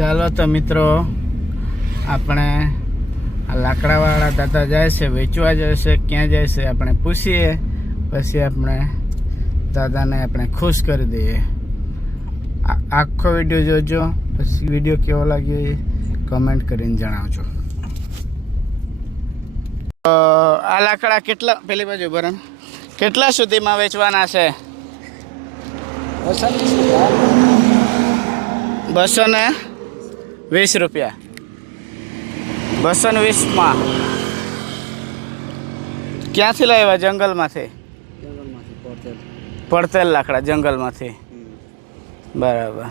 ચાલો તો મિત્રો, આપણે આ લાકડાવાળા દાદા જાય છે, વેચવા જાય છે, ક્યાં જાય છે આપણે પૂછીએ. પછી આપણે દાદાને આપણે ખુશ કરી દઈએ. આખો વીડિયો જોજો, પછી વીડિયો કેવો લાગ્યો એ કમેન્ટ કરીને જણાવજો. આ લાકડા કેટલા, પેલી બાજુ બરાબર કેટલા સુધીમાં વેચવાના છે? બસો ને વીસ રૂપિયા. બસો ને વીસમાં. ક્યાંથી લાવ્યા? જંગલમાંથી? પડતેલ. લાકડા જંગલમાંથી. બરાબર.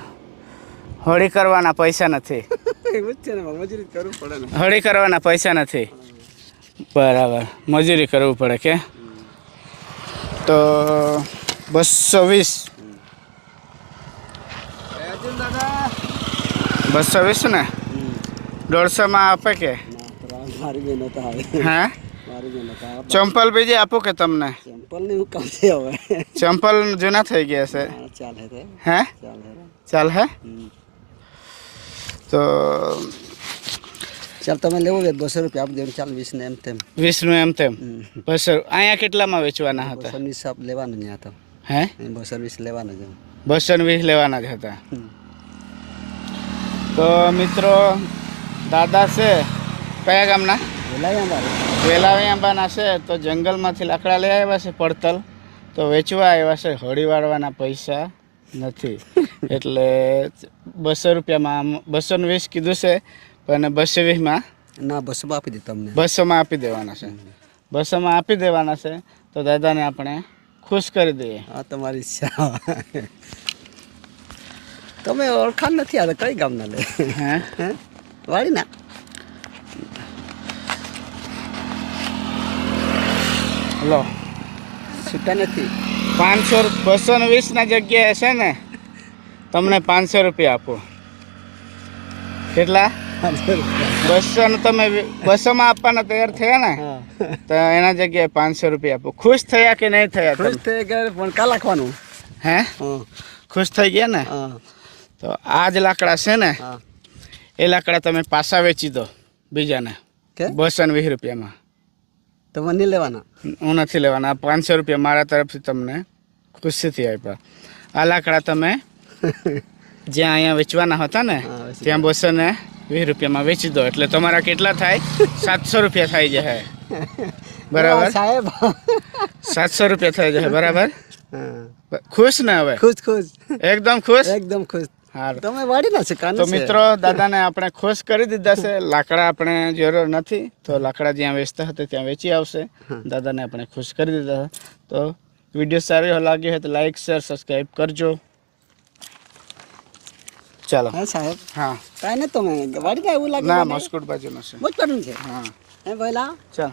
હોળી કરવાના પૈસા નથી. હોળી કરવાના પૈસા નથી. બરાબર. મજૂરી કરવું પડે કે? તો બસો વીસ. બસો વીસ ને? દોઢસોમાં આપે કે? હતા હે? ચંપલ બીજી આપું કે તમને? ચંપલ ને કામ છે હવે ચંપલ જૂના થઈ ગયા છે. હા, ચાલે હે? ચાલ હે. તો ચાલ તમે લેવો કે બસો રૂપિયા આપી દેવું ચાલ વીસ ને એમ તેમ. વીસનું એમ તેમ. બસો અહીંયા કેટલામાં વેચવાના હતા? બસો વીસ લેવાનું ત્યાં તો. હે? બસો વીસ લેવાના જ. બસો વીસ લેવાના જ હતા. તો મિત્રો દાદા છે. કયા ગામના? વેલાવી આંબાના છે. તો જંગલમાંથી લાકડા લઈ આવ્યા છે પડતલ. તો વેચવા આવ્યા છે. હોળી વાળવાના પૈસા નથી. એટલે બસો રૂપિયામાં બસો ને વીસ કીધું છે પણ બસો વીસમાં ના બસોમાં આપી દે તમને. બસોમાં આપી દેવાના છે. બસોમાં આપી દેવાના છે. તો દાદાને આપણે ખુશ કરી દઈએ. હા તમારી ઈચ્છા. તમે ઓળખાણ નથી આવે કઈ ગામના લે હે? વાળી ના લો છૂટા નથી. પાંચસો બસો ને વીસના જગ્યાએ છે ને તમને પાંચસો રૂપિયા આપો. કેટલા? બસો ને તમે બસોમાં આપવાના તૈયાર થયા ને તો એના જગ્યાએ પાંચસો રૂપિયા આપો. ખુશ થયા કે નહીં થયા ખુશ થઈ ગયા પણ કા લખવાનું? હે? હા. ખુશ થઈ ગયા ને? હા. તો આ જ લાકડા છે ને એ લાકડા તમે પાછા વેચી દો બીજાને. બસો ને વીસ રૂપિયામાં. તમે નહીં લેવાના? હું નથી લેવાના. પાંચસો રૂપિયા મારા તરફથી તમને ખુશીથી આપ્યા. આ લાકડા તમે જ્યાં અહીંયા વેચવાના હતા ને ત્યાં બસો ને વીસ રૂપિયામાં વેચી દો. એટલે તમારા કેટલા થાય? સાતસો રૂપિયા થઈ જાય. બરાબર? સાહેબ. સાતસો રૂપિયા થઈ જાય. બરાબર. ખુશ ને હવે? ખુશ ખુશ. એકદમ ખુશ? એકદમ ખુશ. તમે વાળી ના છે કાન તો મિત્રો દાદાને આપણે ખુશ કરી દીધા છે. લાકડા આપણે જરૂર નથી તો લાકડા જ્યાં વેચતા હતા ત્યાં વેચી આવશે. દાદાને આપણે ખુશ કરી દીધા તો વીડિયો સારો લાગ્યો હોય તો લાઈક શેર સબસ્ક્રાઈબ કરજો. ચાલો. હા સાહેબ. હા. કાંઈ નહીં તમે વાડી ના એવું લાગે ના. મસ્કુટ બાજુનો છે. બહુ છે? હા. હે ભાઈલા ચાલ.